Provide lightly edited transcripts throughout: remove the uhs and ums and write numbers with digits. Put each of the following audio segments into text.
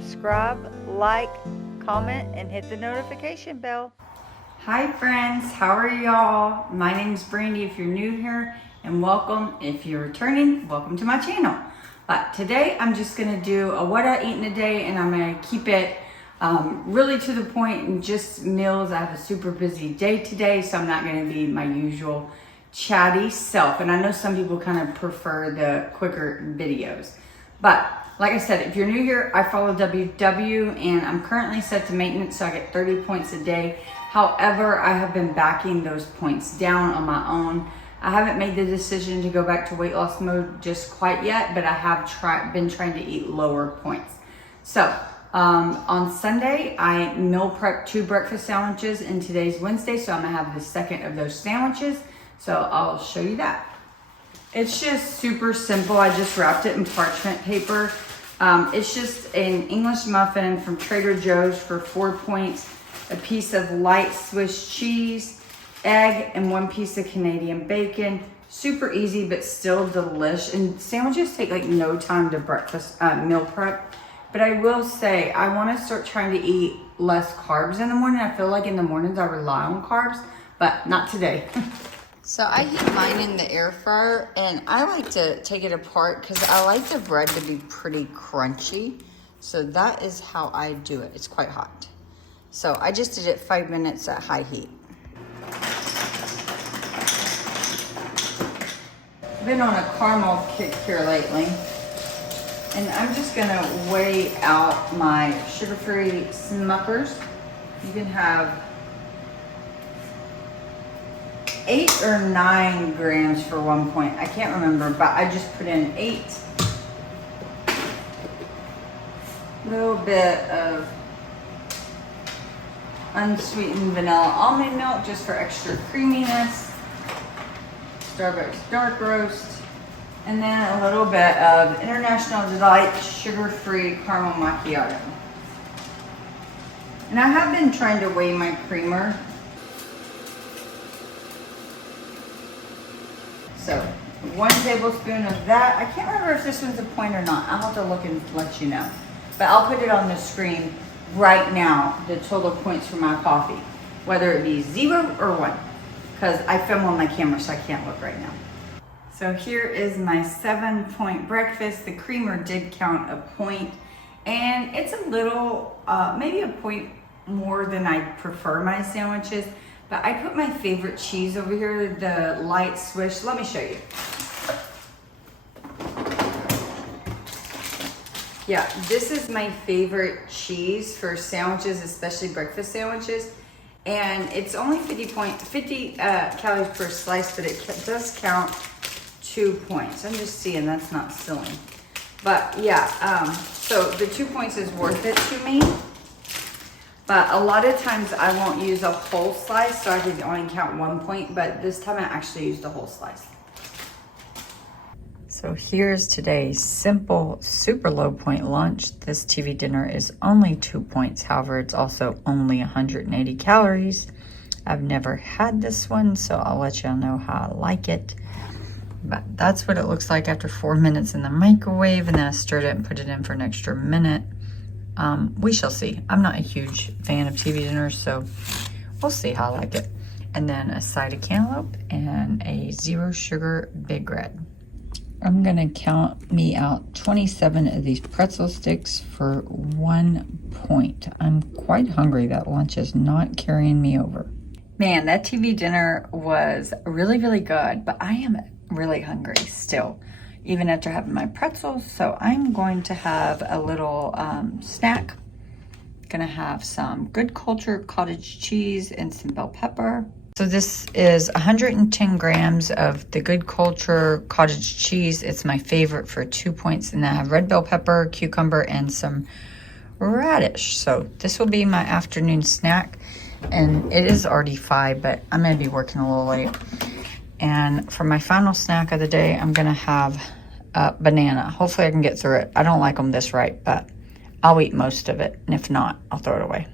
subscribe, like, comment, and hit the notification bell. Hi friends, how are y'all? My name's Brandy if you're new here, and welcome if you're returning, welcome to my channel. But today I'm just gonna do a what I eat in a day, and I'm gonna keep it really to the point and just meals. I have a super busy day today, so I'm not gonna be my usual chatty self. And I know some people kind of prefer the quicker videos. But like I said, if you're new here, I follow WW and I'm currently set to maintenance, so I get 30 points a day. However, I have been backing those points down on my own. I haven't made the decision to go back to weight loss mode just quite yet, but I have been trying to eat lower points. So on Sunday, I meal prepped 2 breakfast sandwiches, and today's Wednesday, so I'm gonna have the second of those sandwiches. So I'll show you that. It's just super simple. I just wrapped it in parchment paper. It's just an English muffin from Trader Joe's for 4 points, a piece of light Swiss cheese, egg, and 1 piece of Canadian bacon. Super easy, but still delish. And sandwiches take like no time to meal prep. But I will say, I want to start trying to eat less carbs in the morning. I feel like in the mornings I rely on carbs, but not today. So I heat mine in the air fryer, and I like to take it apart because I like the bread to be pretty crunchy. So that is how I do it. It's quite hot. So I just did it 5 minutes at high heat. I've been on a caramel kick here lately, and I'm just gonna weigh out my sugar-free Smuckers. You can have 8 or 9 grams for 1 point. I can't remember, but I just put in 8. A little bit of unsweetened vanilla almond milk just for extra creaminess. Starbucks dark roast. And then a little bit of International Delight sugar-free caramel macchiato. And I have been trying to weigh my creamer. So 1 tablespoon of that. I can't remember if this one's a point or not. I'll have to look and let you know. But I'll put it on the screen right now, the total points for my coffee, whether it be 0 or 1, because I film on my camera, so I can't look right now. So here is my 7-point breakfast. The creamer did count a point, and it's a little, maybe a point more than I prefer my sandwiches. But I put my favorite cheese over here, the light Swiss. Let me show you. Yeah, this is my favorite cheese for sandwiches, especially breakfast sandwiches. And it's only 50 calories per slice, but it does count 2 points. I'm just seeing that's not silly. But yeah, so the 2 points is worth it to me. But a lot of times I won't use a whole slice, so I can only count 1 point, but this time I actually used a whole slice. So here's today's simple, super low point lunch. This TV dinner is only 2 points. However, it's also only 180 calories. I've never had this one, so I'll let y'all know how I like it. But that's what it looks like after 4 minutes in the microwave, and then I stirred it and put it in for an extra minute. We shall see. I'm not a huge fan of TV dinners, so we'll see how I like it. And then a side of cantaloupe and a 0 sugar Big Red. I'm gonna count me out 27 of these pretzel sticks for 1 point. I'm quite hungry. That lunch is not carrying me over. Man, that TV dinner was really, really good, but I am really hungry still, even after having my pretzels. So I'm going to have a little snack. Gonna have some Good Culture cottage cheese and some bell pepper. So this is 110 grams of the Good Culture cottage cheese. It's my favorite for 2 points. And I have red bell pepper, cucumber, and some radish. So this will be my afternoon snack. And it is already 5, but I'm gonna be working a little late. And for my final snack of the day, I'm gonna have a banana. Hopefully I can get through it. I don't like them this ripe, but I'll eat most of it. And if not, I'll throw it away.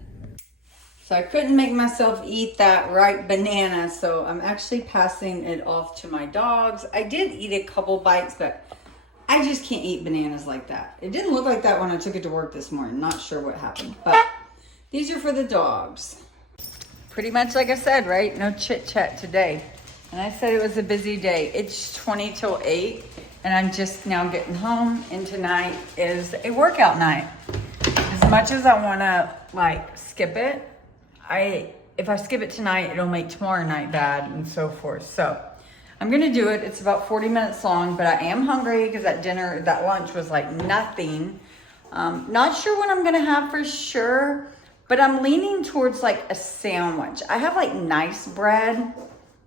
So I couldn't make myself eat that ripe banana, so I'm actually passing it off to my dogs. I did eat a couple bites, but I just can't eat bananas like that. It didn't look like that when I took it to work this morning. Not sure what happened, but these are for the dogs. Pretty much like I said, right? No chit chat today. And I said it was a busy day. It's 20 till 8 and I'm just now getting home, and tonight is a workout night. As much as I want to like skip it, if I skip it tonight, it'll make tomorrow night bad and so forth. So I'm gonna do it. It's about 40 minutes long, but I am hungry because that lunch was like nothing. Not sure what I'm gonna have for sure, but I'm leaning towards like a sandwich. I have like nice bread,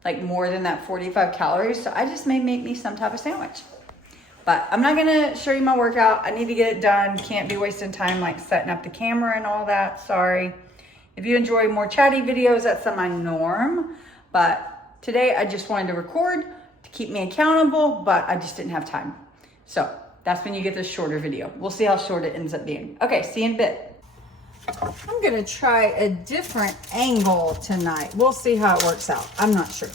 like more than that 45 calories. So I just may make me some type of sandwich. But I'm not gonna show you my workout. I need to get it done. Can't be wasting time like setting up the camera and all that, sorry. If you enjoy more chatty videos, that's not my norm. But today I just wanted to record to keep me accountable, but I just didn't have time. So that's when you get this shorter video. We'll see how short it ends up being. Okay, see you in a bit. I'm gonna try a different angle tonight. We'll see how it works out. I'm not sure.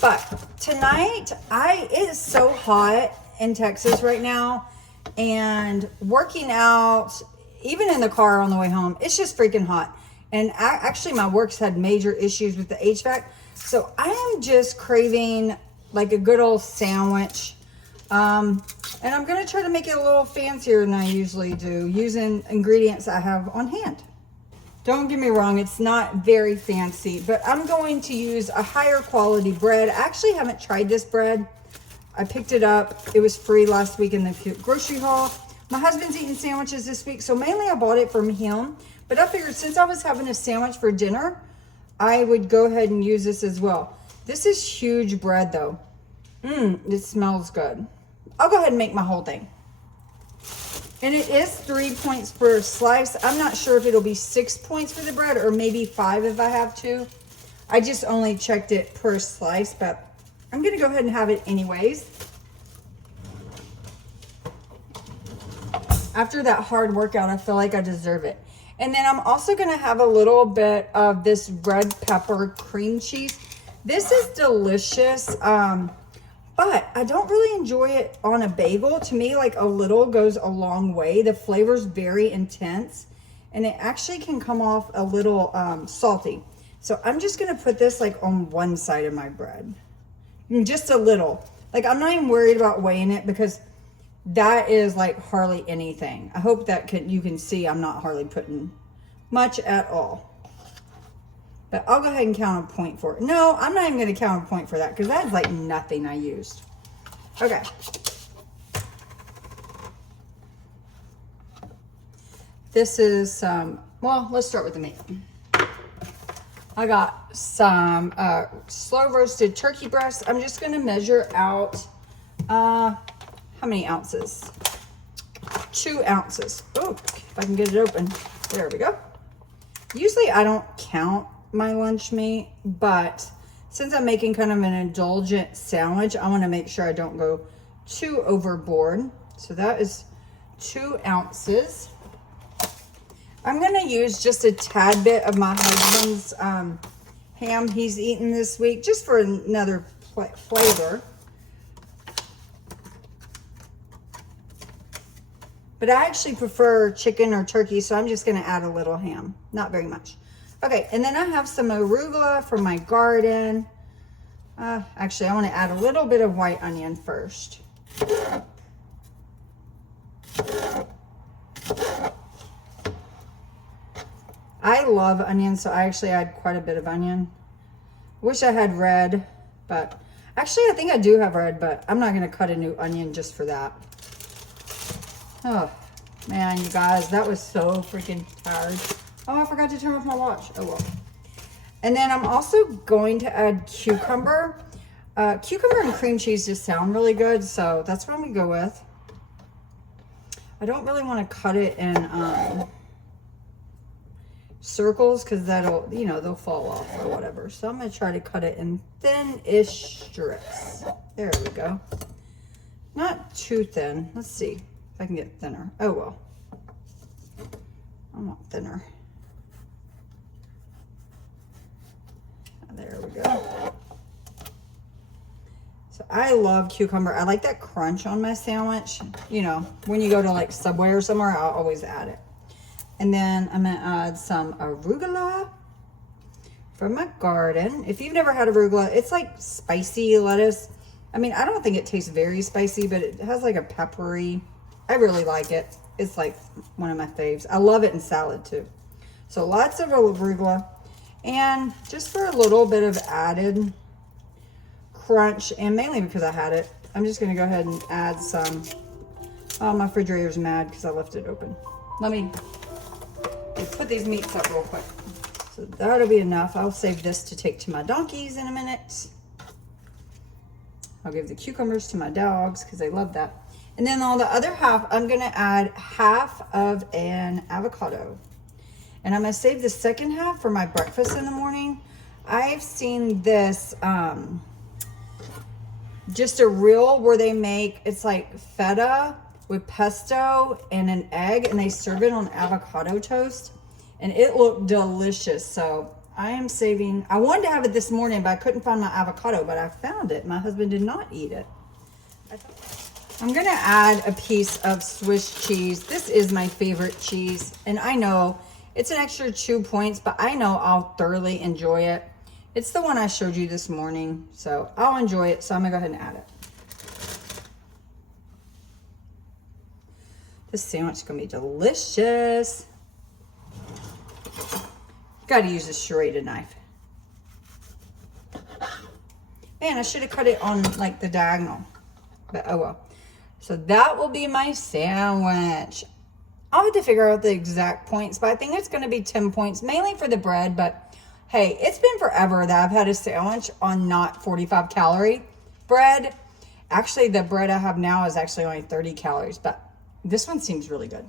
But tonight, it is so hot in Texas right now, and working out, even in the car on the way home, it's just freaking hot. And actually my work's had major issues with the HVAC. So I am just craving like a good old sandwich. And I'm gonna try to make it a little fancier than I usually do, using ingredients I have on hand. Don't get me wrong, it's not very fancy, but I'm going to use a higher quality bread. I actually haven't tried this bread. I picked it up. It was free last week in the grocery haul. My husband's eating sandwiches this week, so mainly I bought it from him. But I figured since I was having a sandwich for dinner, I would go ahead and use this as well. This is huge bread though. It smells good. I'll go ahead and make my whole thing. And it is 3 points per slice. I'm not sure if it'll be 6 points for the bread or maybe 5 if I have to. I just only checked it per slice, but I'm gonna go ahead and have it anyways. After that hard workout, I feel like I deserve it. And then I'm also gonna have a little bit of this red pepper cream cheese. This is delicious, but I don't really enjoy it on a bagel. To me, like a little goes a long way. The flavor's very intense, and it actually can come off a little salty. So I'm just gonna put this like on one side of my bread. Just a little. Like I'm not even worried about weighing it because that is like hardly anything. I hope that you can see I'm not hardly putting much at all. But I'll go ahead and count a point for it. No, I'm not even going to count a point for that because that's like nothing I used. Okay. This is some, well, let's start with the meat. I got some slow roasted turkey breast. I'm just going to measure out, how many ounces? 2 ounces. Oh, if I can get it open. There we go. Usually I don't count my lunch meat, but since I'm making kind of an indulgent sandwich, I want to make sure I don't go too overboard. So that is 2 ounces. I'm going to use just a tad bit of my husband's ham he's eaten this week, just for another flavor. But I actually prefer chicken or turkey, so I'm just going to add a little ham. Not very much. Okay, and then I have some arugula from my garden. Actually, I want to add a little bit of white onion first. I love onions, so I actually add quite a bit of onion. Wish I had red, but actually I think I do have red, but I'm not going to cut a new onion just for that. Oh, man, you guys, that was so freaking tired. Oh, I forgot to turn off my watch. Oh, well. And then I'm also going to add cucumber. Cucumber and cream cheese just sound really good, so that's what I'm going to go with. I don't really want to cut it in circles because that'll, you know, they'll fall off or whatever. So I'm going to try to cut it in thin-ish strips. There we go. Not too thin. Let's see if I can get thinner. Oh, well. I want thinner. There we go. So I love cucumber. I like that crunch on my sandwich. You know, when you go to like Subway or somewhere, I'll always add it. And then I'm gonna add some arugula from my garden. If you've never had arugula, it's like spicy lettuce. I mean, I don't think it tastes very spicy, but it has like a peppery. I really like it. It's like one of my faves. I love it in salad too. So lots of arugula. And just for a little bit of added crunch, and mainly because I had it, I'm just gonna go ahead and add some. Oh, my refrigerator's mad because I left it open. Let me put these meats up real quick. So that'll be enough. I'll save this to take to my donkeys in a minute. I'll give the cucumbers to my dogs because they love that. And then on the other half, I'm gonna add half of an avocado. And I'm gonna save the second half for my breakfast in the morning. I've seen this, just a reel where they make, it's like feta with pesto and an egg, and they serve it on avocado toast. And it looked delicious. So I am saving, I wanted to have it this morning, but I couldn't find my avocado, but I found it. My husband did not eat it. I'm gonna add a piece of Swiss cheese. This is my favorite cheese. And I know it's an extra 2 points, but I know I'll thoroughly enjoy it. It's the one I showed you this morning, so I'll enjoy it. So I'm gonna go ahead and add it. This sandwich is gonna be delicious. Got to use a serrated knife. Man, I should have cut it on like the diagonal, but oh well. So that will be my sandwich. I'll have to figure out the exact points, but I think it's going to be 10 points, mainly for the bread. But hey, it's been forever that I've had a sandwich on not 45 calorie bread. Actually, the bread I have now is actually only 30 calories, but this one seems really good.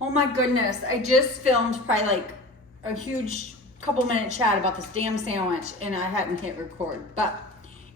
Oh my goodness, I just filmed probably like a huge couple-minute chat about this damn sandwich and I hadn't hit record. But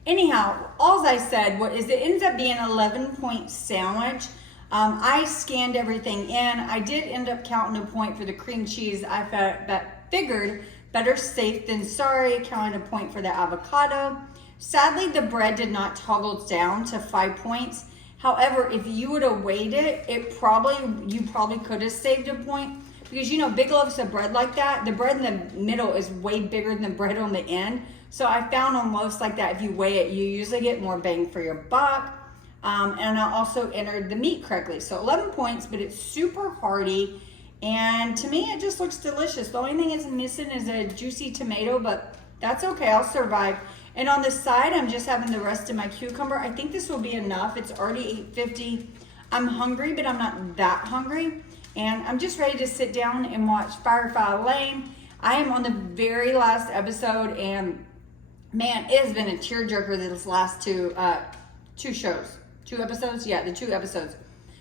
anyhow, all I said is it ends up being an 11-point sandwich. I scanned everything in. I did end up counting a point for the cream cheese. I figured better safe than sorry, counting a point for the avocado. Sadly, the bread did not toggle down to 5 points. However, if you would have weighed it, you probably could have saved a point, because you know, big loaves of bread like that, the bread in the middle is way bigger than the bread on the end. So I found on loaves like that, if you weigh it, you usually get more bang for your buck. And I also entered the meat correctly. So 11 points, but it's super hearty. And to me, it just looks delicious. The only thing it's missing is a juicy tomato, but that's okay, I'll survive. And on the side, I'm just having the rest of my cucumber. I think this will be enough. It's already 8:50. I'm hungry, but I'm not that hungry. And I'm just ready to sit down and watch Firefly Lane. I am on the very last episode, and man, it has been a tearjerker this last two episodes. Yeah, the 2 episodes.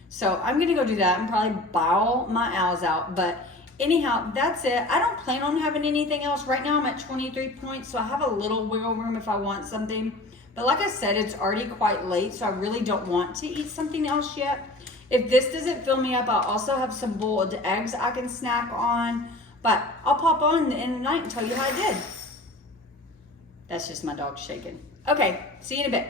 So I'm gonna go do that and probably bawl my owls out. But anyhow, that's it. I don't plan on having anything else. Right now I'm at 23 points, so I have a little wiggle room if I want something. But like I said, it's already quite late, so I really don't want to eat something else yet. If this doesn't fill me up, I'll also have some boiled eggs I can snack on. But I'll pop on in the night and tell you how I did. That's just my dog shaking. Okay, see you in a bit.